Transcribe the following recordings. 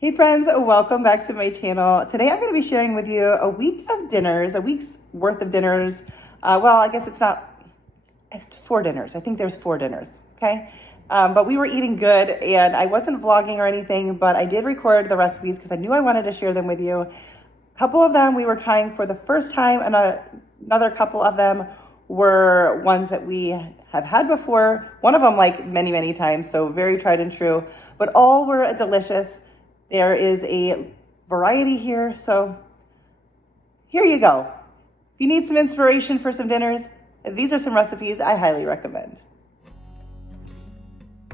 Hey friends, welcome back to my channel. Today I'm going to be sharing with you a week of dinners, a week's worth of dinners. Well, I guess it's 4 dinners. I think there's 4 dinners, okay? But we were eating good and I wasn't vlogging or anything, but I did record the recipes because I knew I wanted to share them with you. A couple of them we were trying for the first time and another couple of them were ones that we have had before. One of them like many, many times, so very tried and true, but all were delicious. There is a variety here, so here you go. If you need some inspiration for some dinners, these are some recipes I highly recommend.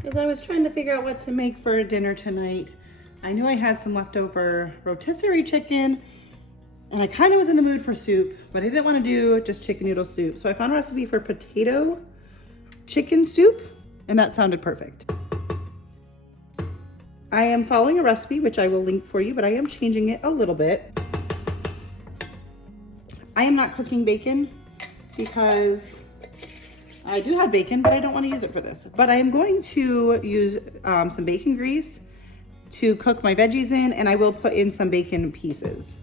As I was trying to figure out what to make for dinner tonight, I knew I had some leftover rotisserie chicken, and I kind of was in the mood for soup, but I didn't want to do just chicken noodle soup. So I found a recipe for potato chicken soup, and that sounded perfect. I am following a recipe, which I will link for you, but I am changing it a little bit. I am not cooking bacon because I do have bacon, but I don't want to use it for this. But I am going to use some bacon grease to cook my veggies in, and I will put in some bacon pieces.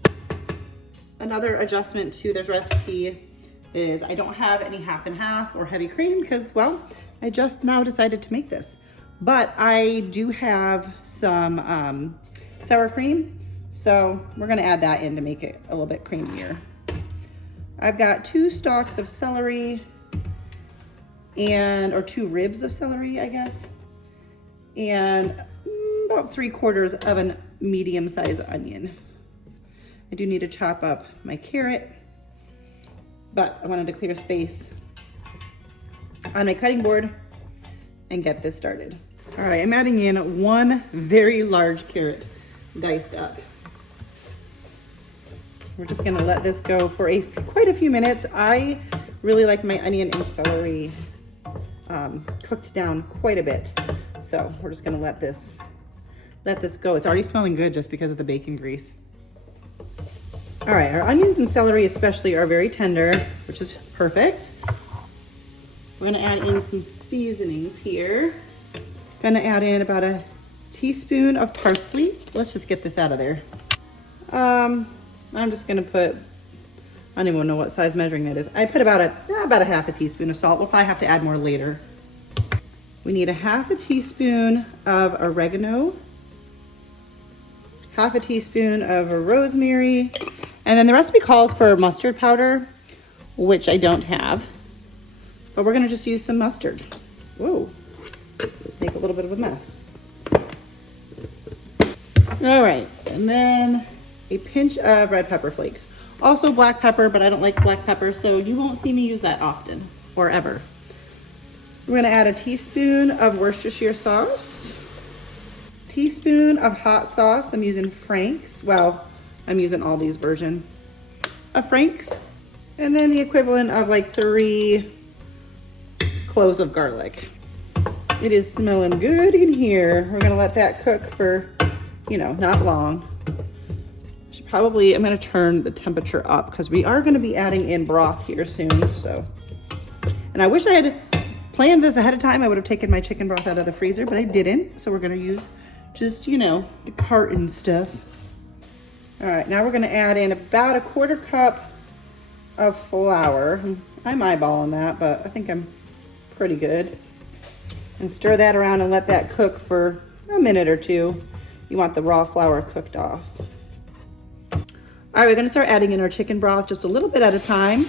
Another adjustment to this recipe is I don't have any half and half or heavy cream because, well, I just now decided to make this. But I do have some sour cream, so we're gonna add that in to make it a little bit creamier. I've got 2 stalks of celery or 2 ribs of celery, I guess, and about 3/4 of a medium-sized onion. I do need to chop up my carrot, but I wanted to clear space on my cutting board and get this started. All right, I'm adding in 1 very large carrot diced up. We're just gonna let this go for quite a few minutes. I really like my onion and celery cooked down quite a bit. So we're just gonna let this go. It's already smelling good just because of the bacon grease. All right, our onions and celery especially are very tender, which is perfect. We're gonna add in some seasonings here. Gonna add in about a teaspoon of parsley. Let's just get this out of there. I'm just gonna put, I don't even know what size measuring that is. I put about a half a teaspoon of salt. We'll probably have to add more later. We need a half a teaspoon of oregano, half a teaspoon of rosemary, and then the recipe calls for mustard powder, which I don't have. But we're gonna just use some mustard. Whoa, make a little bit of a mess. All right, and then a pinch of red pepper flakes. Also black pepper, but I don't like black pepper, so you won't see me use that often or ever. We're gonna add a teaspoon of Worcestershire sauce, teaspoon of hot sauce. I'm using Frank's. Well, I'm using Aldi's version of Frank's. And then the equivalent of like 3 cloves of garlic. It is smelling good in here. We're gonna let that cook for, not long. I'm gonna turn the temperature up because we are gonna be adding in broth here soon, so. And I wish I had planned this ahead of time. I would have taken my chicken broth out of the freezer, but I didn't. So we're gonna use just, the carton stuff. All right, now we're gonna add in about a 1/4 cup of flour. I'm eyeballing that, but I think I'm pretty good. And stir that around and let that cook for a minute or 2. You want the raw flour cooked off. All right, we're gonna start adding in our chicken broth just a little bit at a time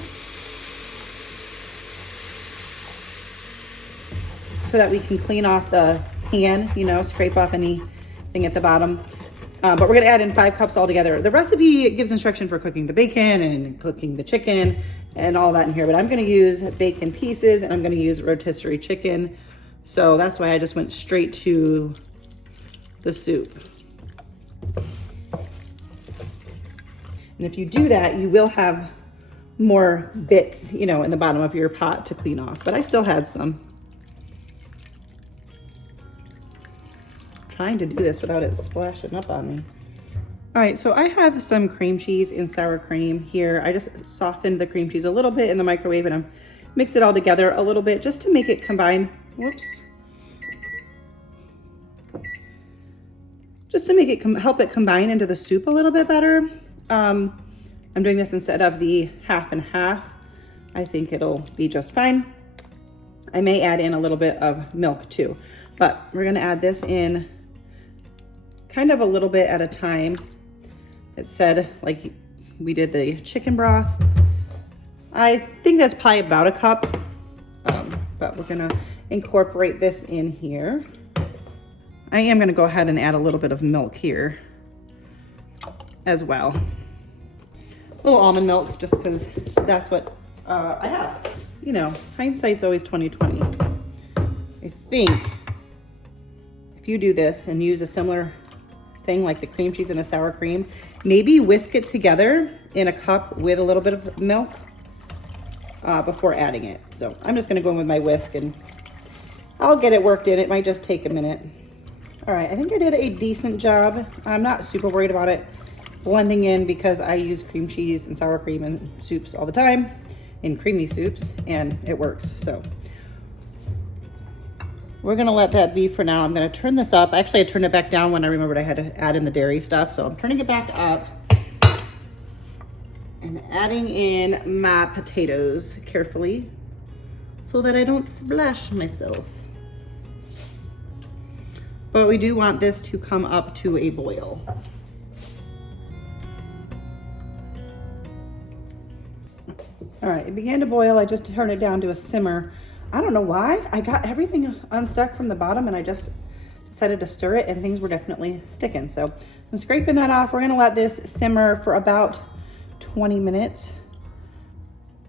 so that we can clean off the pan, scrape off anything at the bottom. But we're gonna add in 5 cups altogether. The recipe gives instruction for cooking the bacon and cooking the chicken and all that in here, but I'm gonna use bacon pieces and I'm gonna use rotisserie chicken. So that's why I just went straight to the soup. And if you do that, you will have more bits, in the bottom of your pot to clean off, but I still had some. Trying to do this without it splashing up on me. All right, so I have some cream cheese and sour cream here. I just softened the cream cheese a little bit in the microwave and I'm mixed it all together a little bit just to make it combine. Whoops. just to make it help it combine into the soup a little bit better. I'm doing this instead of the half and half. I think it'll be just fine. I may add in a little bit of milk too, but we're gonna add this in kind of a little bit at a time. It said like we did the chicken broth. I think that's probably about a cup, but we're gonna incorporate this in here. I am gonna go ahead and add a little bit of milk here as well. A little almond milk, just because that's what I have. You know, hindsight's always 20/20. I think if you do this and use a similar thing like the cream cheese and the sour cream, maybe whisk it together in a cup with a little bit of milk before adding it. So I'm just gonna go in with my whisk and I'll get it worked in. It might just take a minute. All right, I think I did a decent job. I'm not super worried about it blending in because I use cream cheese and sour cream in soups all the time, in creamy soups, and it works. So we're gonna let that be for now. I'm gonna turn this up. Actually, I turned it back down when I remembered I had to add in the dairy stuff. So I'm turning it back up and adding in my potatoes carefully so that I don't splash myself. But we do want this to come up to a boil. All right, it began to boil. I just turned it down to a simmer. I don't know why. I got everything unstuck from the bottom and I just decided to stir it and things were definitely sticking. So I'm scraping that off. We're gonna let this simmer for about 20 minutes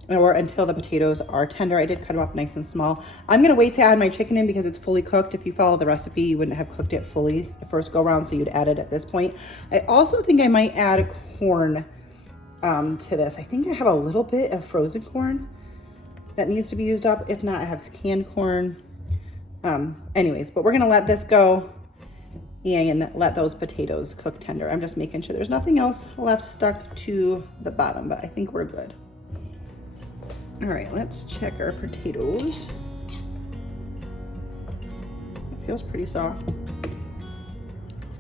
or until the potatoes are tender. I did cut them up nice and small. I'm gonna wait to add my chicken in because it's fully cooked. If you follow the recipe, you wouldn't have cooked it fully the first go around, so you'd add it at this point. I also think I might add corn to this. I think I have a little bit of frozen corn that needs to be used up. If not, I have canned corn. Anyways, but we're gonna let this go and let those potatoes cook tender. I'm just making sure there's nothing else left stuck to the bottom, but I think we're good. All right, let's check our potatoes. It feels pretty soft.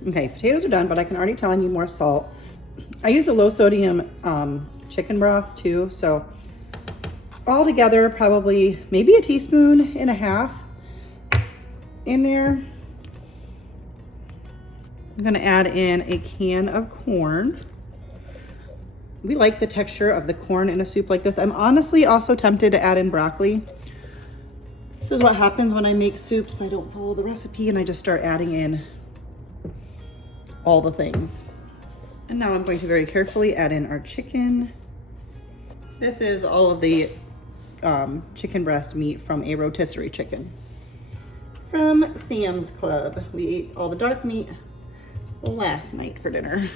Okay, potatoes are done, but I can already tell I need more salt. I used a low sodium chicken broth too, so all together probably maybe a teaspoon and a half in there. I'm gonna add in a can of corn. We like the texture of the corn in a soup like this. I'm honestly also tempted to add in broccoli. This is what happens when I make soups. I don't follow the recipe and I just start adding in all the things. And now I'm going to very carefully add in our chicken. This is all of the chicken breast meat from a rotisserie chicken from Sam's Club. We ate all the dark meat last night for dinner.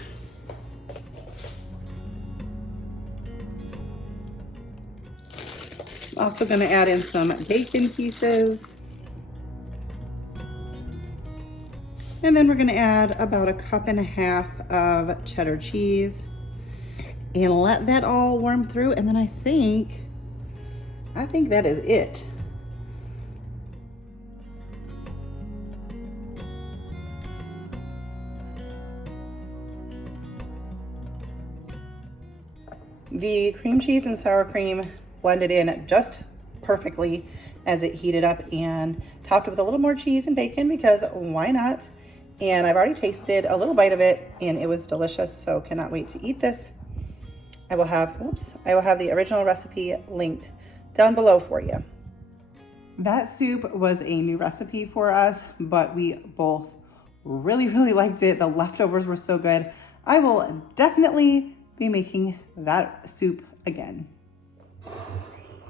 Also gonna add in some bacon pieces. And then we're gonna add about a cup and a half of cheddar cheese and let that all warm through. And then I think that is it. The cream cheese and sour cream blended in just perfectly as it heated up, and topped it with a little more cheese and bacon because why not? And I've already tasted a little bite of it and it was delicious, so cannot wait to eat this. I will have the original recipe linked down below for you. That soup was a new recipe for us, but we both really liked it. The leftovers were so good. I will definitely be making that soup again.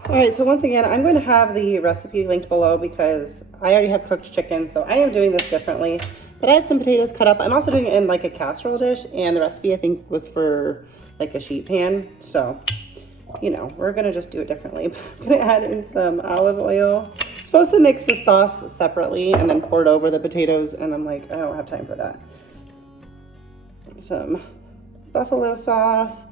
All right, so once again, I'm going to have the recipe linked below because I already have cooked chicken, so I am doing this differently. But I have some potatoes cut up. I'm also doing it in like a casserole dish, and the recipe I think was for like a sheet pan. So, you know, we're gonna just do it differently. I'm gonna add in some olive oil. I'm supposed to mix the sauce separately and then pour it over the potatoes, and I'm like, I don't have time for that. Some buffalo sauce.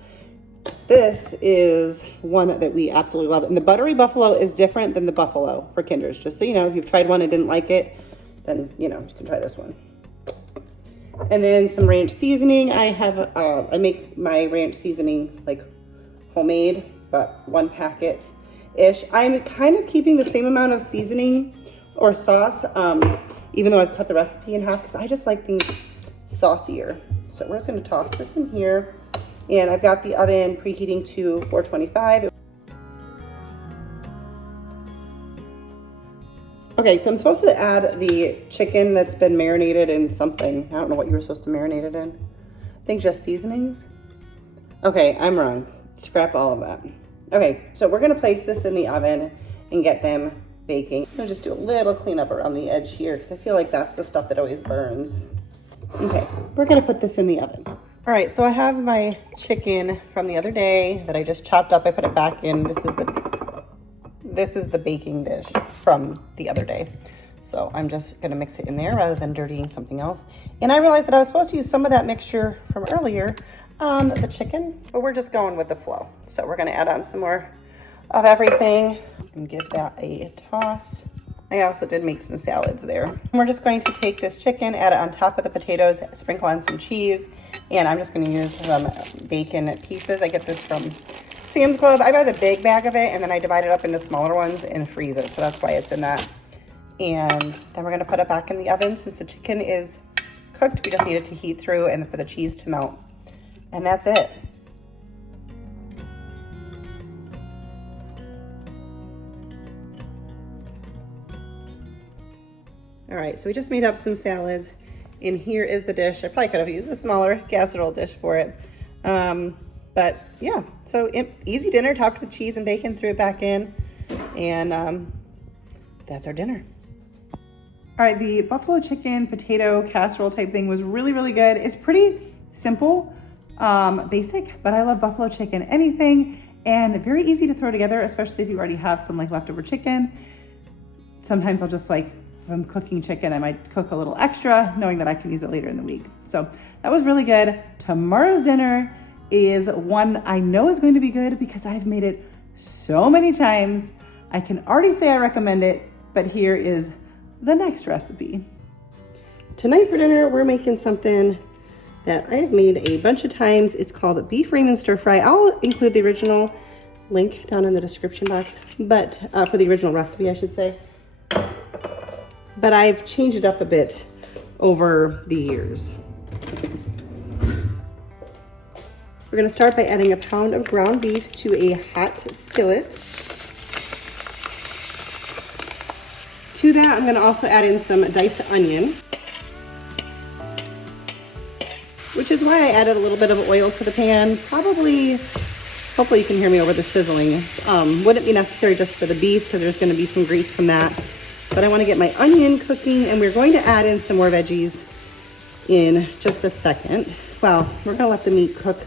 This is one that we absolutely love. And the buttery buffalo is different than the buffalo for Kinders. Just so you know, if you've tried one and didn't like it, then, you know, you can try this one. And then some ranch seasoning. I make my ranch seasoning like homemade, but 1 packet-ish. I'm kind of keeping the same amount of seasoning or sauce, even though I've cut the recipe in half, because I just like things saucier. So we're just gonna toss this in here. And I've got the oven preheating to 425. Okay, so I'm supposed to add the chicken that's been marinated in something. I don't know what you were supposed to marinate it in. I think just seasonings. Okay, I'm wrong. Scrap all of that. Okay, so we're gonna place this in the oven and get them baking. I'm gonna just do a little cleanup around the edge here because I feel like that's the stuff that always burns. Okay, we're gonna put this in the oven. All right, so I have my chicken from the other day that I just chopped up. I put it back in. This is the baking dish from the other day. So I'm just gonna mix it in there rather than dirtying something else. And I realized that I was supposed to use some of that mixture from earlier on the chicken, but we're just going with the flow. So we're gonna add on some more of everything and give that a toss. I also did make some salads there. We're just going to take this chicken, add it on top of the potatoes, sprinkle on some cheese, and I'm just gonna use some bacon pieces. I get this from Sam's Club. I buy the big bag of it and then I divide it up into smaller ones and freeze it. So that's why it's in that. And then we're gonna put it back in the oven. Since the chicken is cooked, we just need it to heat through and for the cheese to melt. And that's it. All right, so we just made up some salads and here is the dish. I probably could have used a smaller casserole dish for it. But yeah, so easy dinner, topped with cheese and bacon, threw it back in, and that's our dinner. All right, the buffalo chicken potato casserole type thing was really, really good. It's pretty simple, basic, but I love buffalo chicken anything, and very easy to throw together, especially if you already have some like leftover chicken. Sometimes I'll just like, if I'm cooking chicken, I might cook a little extra, knowing that I can use it later in the week. So that was really good. Tomorrow's dinner is one I know is going to be good because I've made it so many times. I can already say I recommend it, but here is the next recipe. Tonight for dinner, we're making something that I have made a bunch of times. It's called beef ramen stir fry. I'll include the original link down in the description box, but for the original recipe, I should say. But I've changed it up a bit over the years. We're gonna start by adding a pound of ground beef to a hot skillet. To that, I'm gonna also add in some diced onion, which is why I added a little bit of oil to the pan. Hopefully you can hear me over the sizzling. Wouldn't be necessary just for the beef because there's gonna be some grease from that. But I wanna get my onion cooking and we're going to add in some more veggies in just a second. Well, we're gonna let the meat cook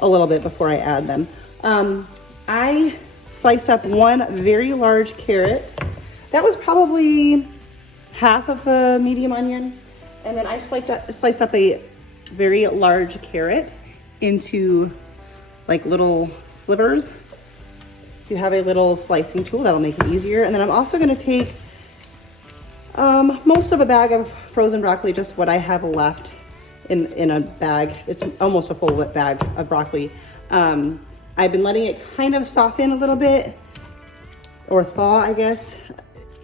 a little bit before I add them. I sliced up one very large carrot. That was probably half of a medium onion. And then I sliced up a very large carrot into like little slivers. If you have a little slicing tool, that'll make it easier. And then I'm also gonna take most of a bag of frozen broccoli, just what I have left in a bag. It's almost a full bag of broccoli. I've been letting it kind of soften a little bit, or thaw, I guess.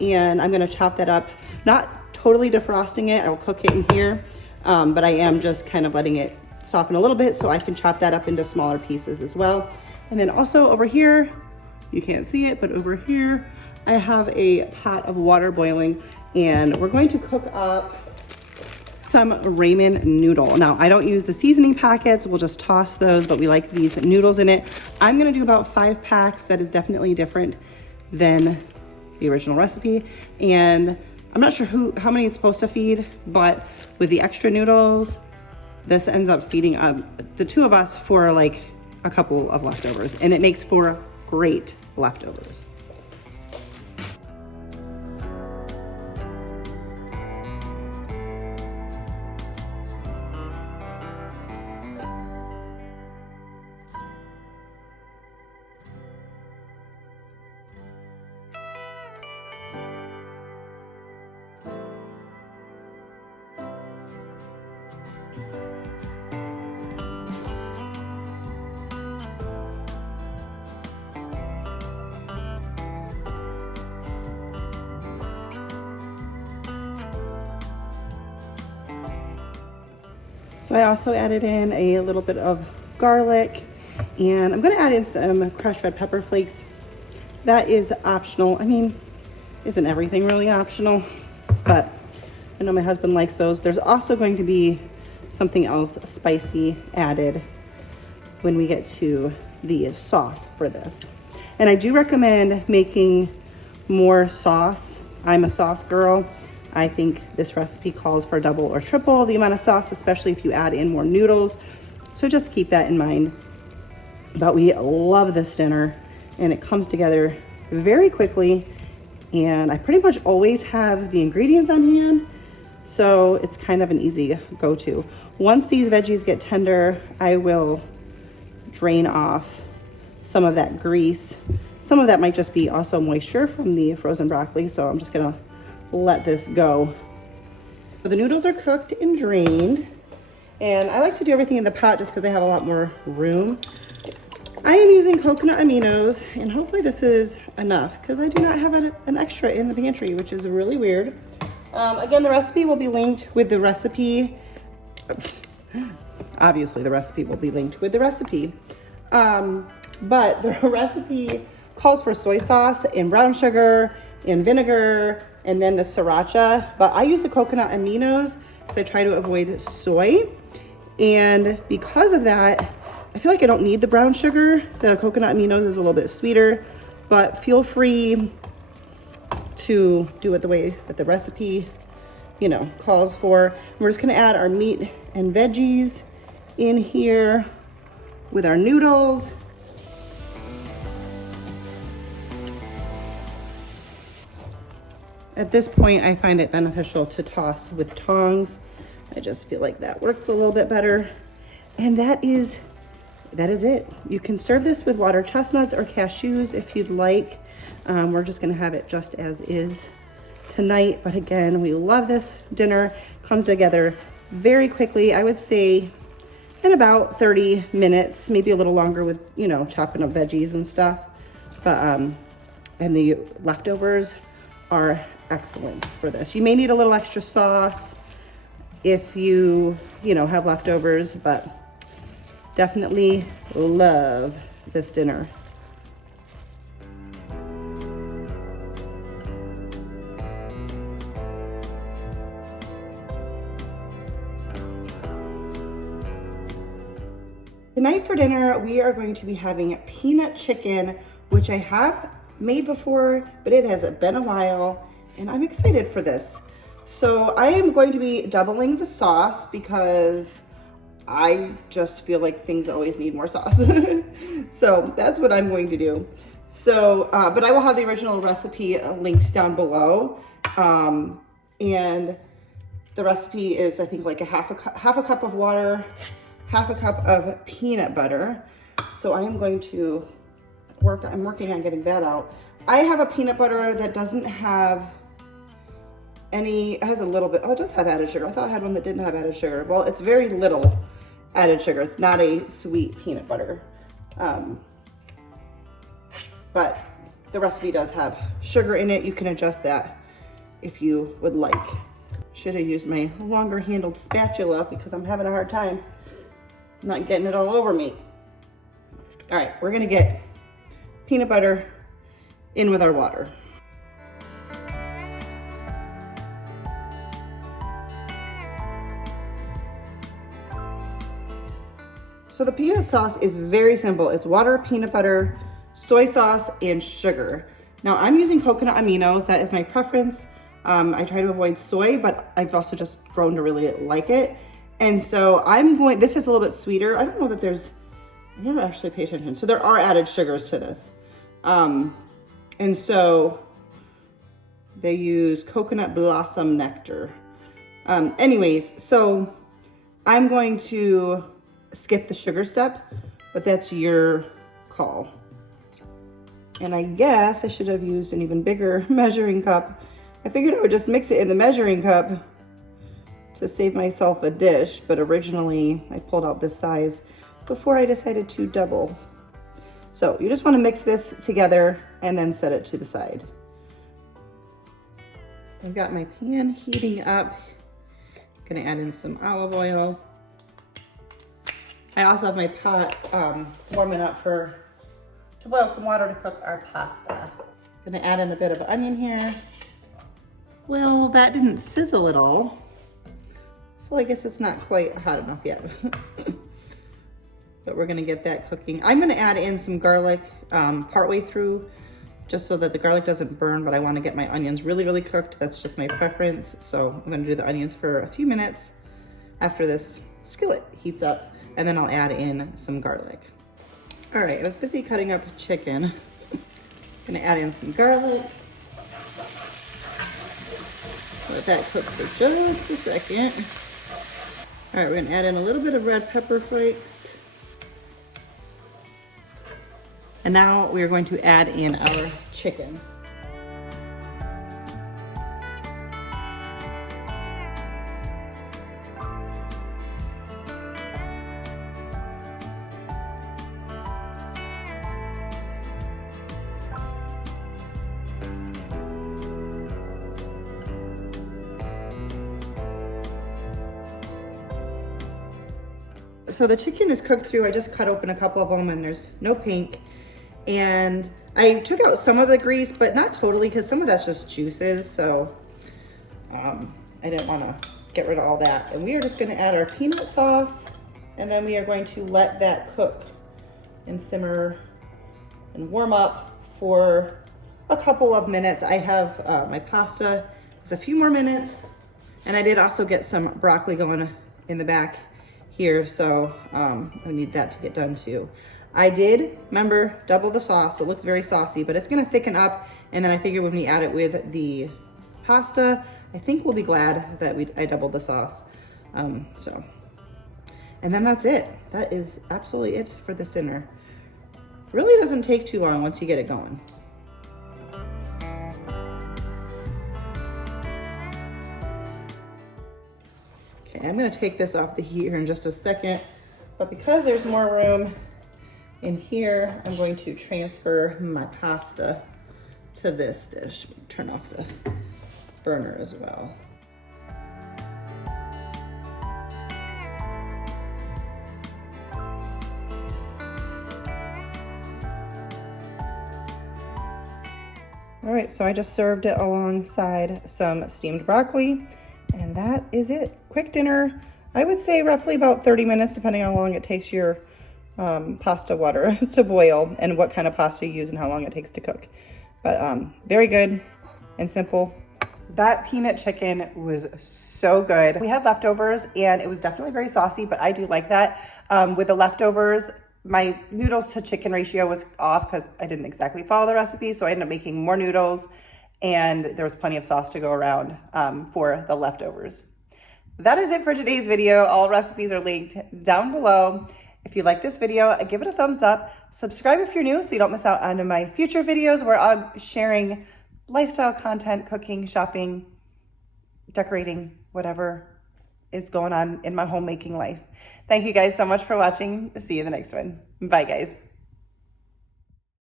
And I'm gonna chop that up, not totally defrosting it. I'll cook it in here, but I am just kind of letting it soften a little bit so I can chop that up into smaller pieces as well. And then also over here, you can't see it, but over here, I have a pot of water boiling and we're going to cook up some ramen noodle. Now, I don't use the seasoning packets. We'll just toss those, but we like these noodles in it. I'm gonna do about 5 packs. That is definitely different than the original recipe. And I'm not sure how many it's supposed to feed, but with the extra noodles, this ends up feeding the two of us for like a couple of leftovers, and it makes for great leftovers. So I also added in a little bit of garlic, and I'm gonna add in some crushed red pepper flakes. That is optional. I mean, isn't everything really optional? But I know my husband likes those. There's also going to be something else spicy added when we get to the sauce for this. And I do recommend making more sauce. I'm a sauce girl. I think this recipe calls for double or triple the amount of sauce, especially if you add in more noodles. So just keep that in mind. But we love this dinner, and it comes together very quickly. And I pretty much always have the ingredients on hand, so it's kind of an easy go-to. Once these veggies get tender, I will drain off some of that grease. Some of that might just be also moisture from the frozen broccoli, so I'm just gonna let this go. So the noodles are cooked and drained, and I like to do everything in the pot just because I have a lot more room. I am using coconut aminos, and hopefully this is enough because I do not have an extra in the pantry, which is really weird. Again, the recipe will be linked with the recipe. Obviously, the recipe will be linked with the recipe. But the recipe calls for soy sauce and brown sugar and vinegar and then the sriracha. But I use the coconut aminos because I try to avoid soy. And because of that, I feel like I don't need the brown sugar. The coconut aminos is a little bit sweeter, but feel free to do it the way that the recipe, you know, calls for. We're just gonna add our meat and veggies in here with our noodles. At this point, I find it beneficial to toss with tongs. I just feel like that works a little bit better. And that is it. You can serve this with water chestnuts or cashews if you'd like. We're just gonna have it just as is tonight. But again, we love this dinner. Comes together very quickly. I would say in about 30 minutes, maybe a little longer with, you know, chopping up veggies and stuff. But, and the leftovers are excellent for this. You may need a little extra sauce if you know, have leftovers, but definitely love this dinner. Tonight for dinner, we are going to be having peanut chicken, which I have made before, but it has been a while, and I'm excited for this. So I am going to be doubling the sauce because I just feel like things always need more sauce. So that's what I'm going to do. So, but I will have the original recipe linked down below. And the recipe is, I think, like half a cup of water, half a cup of peanut butter. So I am going to I'm working on getting that out. I have a peanut butter that doesn't have it has a little bit, oh, it does have added sugar. I thought I had one that didn't have added sugar. Well, it's very little added sugar. It's not a sweet peanut butter. But the recipe does have sugar in it. You can adjust that if you would like. Should have used my longer handled spatula because I'm having a hard time not getting it all over me. All right, we're gonna get peanut butter in with our water. So the peanut sauce is very simple. It's water, peanut butter, soy sauce, and sugar. Now I'm using coconut aminos. That is my preference. I try to avoid soy, but I've also just grown to really like it. And so this is a little bit sweeter. I don't know that I never actually pay attention. So there are added sugars to this. And so they use coconut blossom nectar. Anyways, so I'm going to skip the sugar step, but that's your call. And I guess I should have used an even bigger measuring cup. I figured I would just mix it in the measuring cup to save myself a dish, but originally I pulled out this size before I decided to double. So you just want to mix this together and then set it to the side. I've got my pan heating up. I'm gonna add in some olive oil. I also have my pot warming up to boil some water to cook our pasta. Gonna add in a bit of onion here. Well, that didn't sizzle at all. So I guess it's not quite hot enough yet. But we're gonna get that cooking. I'm gonna add in some garlic partway through, just so that the garlic doesn't burn, but I wanna get my onions really, really cooked. That's just my preference. So I'm gonna do the onions for a few minutes after this skillet heats up, and then I'll add in some garlic. All right, I was busy cutting up chicken. Gonna add in some garlic. Let that cook for just a second. All right, we're gonna add in a little bit of red pepper flakes. And now we're going to add in our chicken. So the chicken is cooked through. I just cut open a couple of them and there's no pink. And I took out some of the grease, but not totally, because some of that's just juices. So I didn't want to get rid of all that. And we are just going to add our peanut sauce, and then we are going to let that cook and simmer and warm up for a couple of minutes. I have my pasta. It's a few more minutes. And I did also get some broccoli going in the back here, so I need that to get done too. I did, remember, double the sauce, so it looks very saucy, but it's gonna thicken up, and then I figure when we add it with the pasta, I think we'll be glad that I doubled the sauce. And then that's it. That is absolutely it for this dinner. Really doesn't take too long once you get it going. Okay, I'm gonna take this off the heat here in just a second, but because there's more room in here, I'm going to transfer my pasta to this dish. Turn off the burner as well. All right, so I just served it alongside some steamed broccoli, and that is it. Quick dinner. I would say roughly about 30 minutes, depending on how long it takes your pasta water to boil and what kind of pasta you use and how long it takes to cook. But very good and simple. That peanut chicken was so good. We had leftovers and it was definitely very saucy, but I do like that. With the leftovers, my noodles to chicken ratio was off because I didn't exactly follow the recipe. So I ended up making more noodles and there was plenty of sauce to go around for the leftovers. That is it for today's video. All recipes are linked down below. If you like this video, give it a thumbs up. Subscribe if you're new so you don't miss out on my future videos where I'm sharing lifestyle content, cooking, shopping, decorating, whatever is going on in my homemaking life. Thank you guys so much for watching. See you in the next one. Bye, guys.